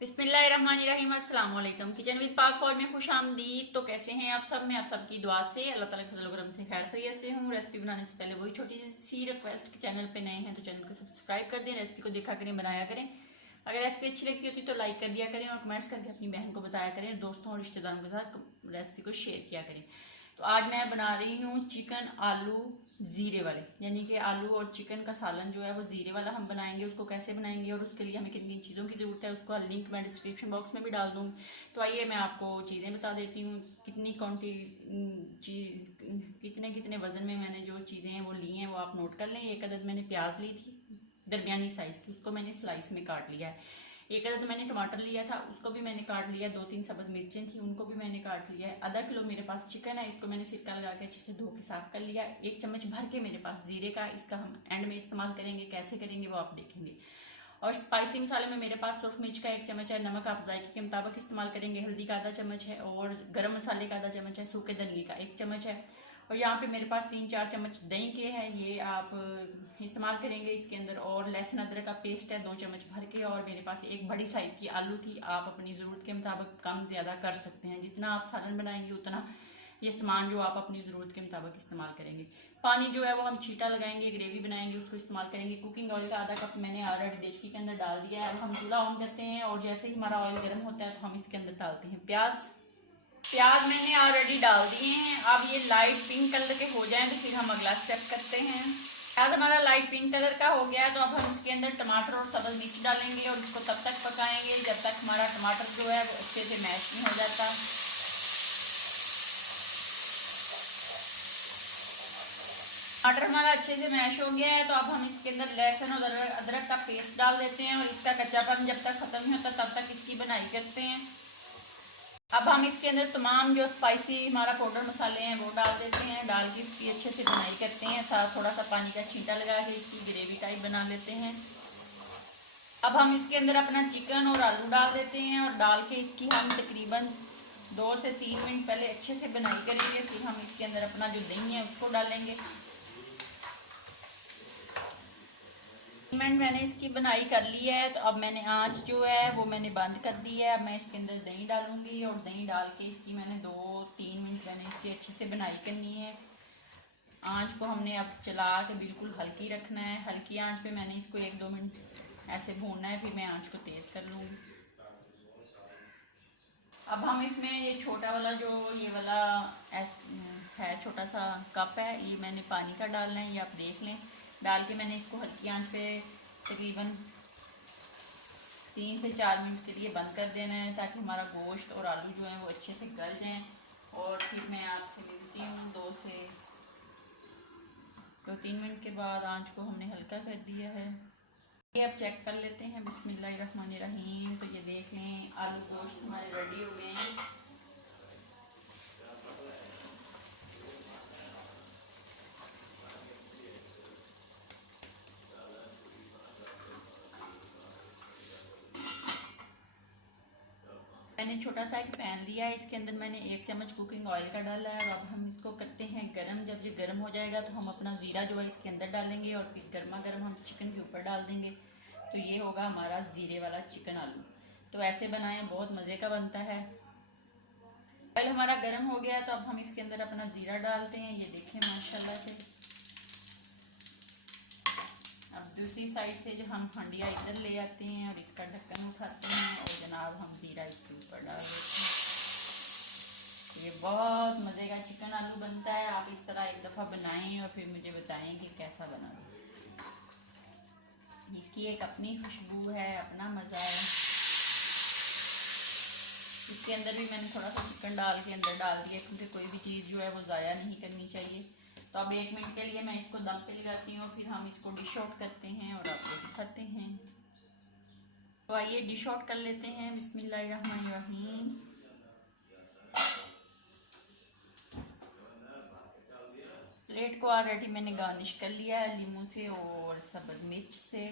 बिस्मिल्लाहिर्रहमानिर्रहीम, अस्सलाम वालेकुम। किचन विद पाक फॉर में खुश आमदीद। तो कैसे हैं आप सब? मैं आप सबकी दुआ से अल्लाह ताला के फजल करम से खैर खैरियत से हूँ। रेसिपी बनाने से पहले वही छोटी सी रिक्वेस्ट कि चैनल पे नए हैं तो चैनल को सब्सक्राइब कर दें, रेसिपी को देखा करें, बनाया करें। अगर रेसिपी अच्छी लगती होती तो लाइक कर दिया करें और कमेंट्स करके अपनी बहन को बताया करें, दोस्तों और रिश्तेदारों के साथ रेसिपी को शेयर किया करें। तो आज मैं बना रही हूँ चिकन आलू ज़ीरे वाले, यानी कि आलू और चिकन का सालन जो है वो ज़ीरे वाला हम बनाएंगे। उसको कैसे बनाएंगे और उसके लिए हमें किन किन चीज़ों की ज़रूरत है उसका लिंक मैं डिस्क्रिप्शन बॉक्स में भी डाल दूँगी। तो आइए मैं आपको चीज़ें बता देती हूँ, कितनी कितने कितने वज़न में मैंने जो चीज़ें हैं वो ली हैं वो आप नोट कर लें। एक अदद मैंने प्याज ली थी दरमियानी साइज़ की, उसको मैंने स्लाइस में काट लिया है। एक अदद मैंने टमाटर लिया था, उसको भी मैंने काट लिया। 2-3 सब्ज़ मिर्चें थी, उनको भी मैंने काट लिया है। आधा किलो मेरे पास चिकन है, इसको मैंने सिरका लगा के अच्छे से धो के साफ़ कर लिया। 1 चम्मच भर के मेरे पास जीरे का, इसका हम एंड में इस्तेमाल करेंगे, कैसे करेंगे वो आप देखेंगे। और स्पाइसी मसाले में मेरे पास सुरख मिर्च का 1 चम्मच है, नमक आप जायके के मुताबिक इस्तेमाल करेंगे, हल्दी का आधा चम्मच है और गर्म मसाले का आधा चम्मच है, सूखे धनिए का 1 चम्मच है। और यहाँ पे मेरे पास 3-4 चम्मच दही के हैं, ये आप इस्तेमाल करेंगे इसके अंदर। और लहसुन अदरक का पेस्ट है 2 चम्मच भर के। और मेरे पास एक बड़ी साइज़ की आलू थी, आप अपनी ज़रूरत के मुताबिक कम ज़्यादा कर सकते हैं, जितना आप सालन बनाएंगे उतना ये सामान जो आप अपनी ज़रूरत के मुताबिक इस्तेमाल करेंगे। पानी जो है वो हम छीटा लगाएंगे, ग्रेवी बनाएंगे, उसको इस्तेमाल करेंगे। कुकिंग ऑयल का आधा कप मैंने ऑलरेडी देचकी के अंदर डाल दिया है। अब हम चूल्हा ऑन करते हैं और जैसे ही हमारा ऑयल गर्म होता है तो हम इसके अंदर डालते हैं प्याज मैंने ऑलरेडी डाल दिए हैं। अब ये लाइट पिंक कलर के हो जाएं तो फिर हम अगला स्टेप करते हैं। प्याज हमारा लाइट पिंक कलर का हो गया है तो अब हम इसके अंदर टमाटर और सब्ज़ मिर्च डालेंगे और इसको तब तक पकाएंगे जब तक हमारा टमाटर जो है वो अच्छे से मैश नहीं हो जाता। टमाटर हमारा अच्छे से मैश हो गया है तो अब हम इसके अंदर लहसुन और अदरक का पेस्ट डाल देते हैं और इसका कच्चापन जब तक ख़त्म नहीं होता तब तक इसकी बनाई करते हैं। अब हम इसके अंदर तमाम जो स्पाइसी हमारा पाउडर मसाले हैं वो डाल देते हैं, डाल के इसकी अच्छे से बनाई करते हैं। साथ थोड़ा सा पानी का छींटा लगा के इसकी ग्रेवी टाइप बना लेते हैं। अब हम इसके अंदर अपना चिकन और आलू डाल देते हैं और डाल के इसकी हम तकरीबन 2 से 3 मिनट पहले अच्छे से बनाई करेंगे। फिर हम इसके अंदर अपना जो दही है उसको डालेंगे। मिनट मैंने इसकी बनाई कर ली है तो अब मैंने आंच जो है वो मैंने बंद कर दी है। अब मैं इसके अंदर दही डालूंगी और दही डाल के इसकी मैंने 2-3 मिनट मैंने इसकी अच्छे से बनाई करनी है। आंच को हमने अब चला के बिल्कुल हल्की रखना है, हल्की आंच पे मैंने इसको 1-2 मिनट ऐसे भूनना है, फिर मैं आंच को तेज़ कर लूँगी। अब हम इसमें ये छोटा वाला जो ये वाला है छोटा सा कप है, ये मैंने पानी का डालना है, ये आप देख लें। डाल के मैंने इसको हल्की आंच पे तकरीबन 3 से 4 मिनट के लिए बंद कर देना है ताकि हमारा गोश्त और आलू जो है वो अच्छे से गल जाएं। और फिर मैं आपसे मिलती हूँ 2-3 मिनट के बाद। आंच को हमने हल्का कर दिया है, ये अब चेक कर लेते हैं। बिस्मिल्लाहिर्रहमानिर्रहीम। तो ये देख लें आलू गोश्त हमारे रेडी हो गए हैं। मैंने छोटा सा एक पैन लिया है, इसके अंदर मैंने 1 चम्मच कुकिंग ऑयल का डाला है। और अब हम इसको करते हैं गरम। जब ये गरम हो जाएगा तो हम अपना ज़ीरा जो है इसके अंदर डालेंगे और फिर गर्मा गर्म हम चिकन के ऊपर डाल देंगे। तो ये होगा हमारा ज़ीरे वाला चिकन आलू। तो ऐसे बनाएं, बहुत मज़े का बनता है। ऑयल हमारा गर्म हो गया तो अब हम इसके अंदर अपना ज़ीरा डालते हैं, ये देखें माशाल्लाह से। अब दूसरी साइड से जो हम हंडिया इधर ले आते हैं और इसका ढक्कन उठाते हैं और जनाब हम ज़ीरा इसके ऊपर डाल देते हैं। ये बहुत मज़े का चिकन आलू बनता है। आप इस तरह एक दफ़ा बनाएं और फिर मुझे बताएं कि कैसा बना। इसकी एक अपनी खुशबू है, अपना मज़ा है। इसके अंदर भी मैंने थोड़ा सा चिकन डाल के अंदर डाल दिया क्योंकि कोई भी चीज़ जो है वो ज़ाया नहीं करनी चाहिए। तो अब 1 मिनट के लिए मैं इसको दम पे लगाती हूँ, फिर हम इसको डिश आउट करते हैं और आपको दिखाते हैं। तो आइए डिश आउट कर लेते हैं। बिस्मिल्लाहिर्रहमानिर्रहीम। प्लेट को ऑलरेडी मैंने गार्निश कर लिया है लीमू से और सब्ज़ मिर्च से।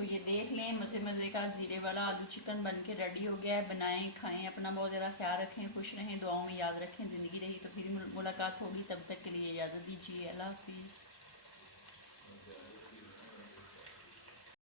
तो ये देख लें, मज़े मज़े का ज़ीरे वाला आलू चिकन बन के रेडी हो गया है। बनाएं, खाएं, अपना बहुत ज़्यादा ख्याल रखें, खुश रहें, दुआओं में याद रखें। ज़िंदगी रही तो फिर मुलाकात होगी, तब तक के लिए इजाज़त दीजिए। अल्लाह हाफिज़।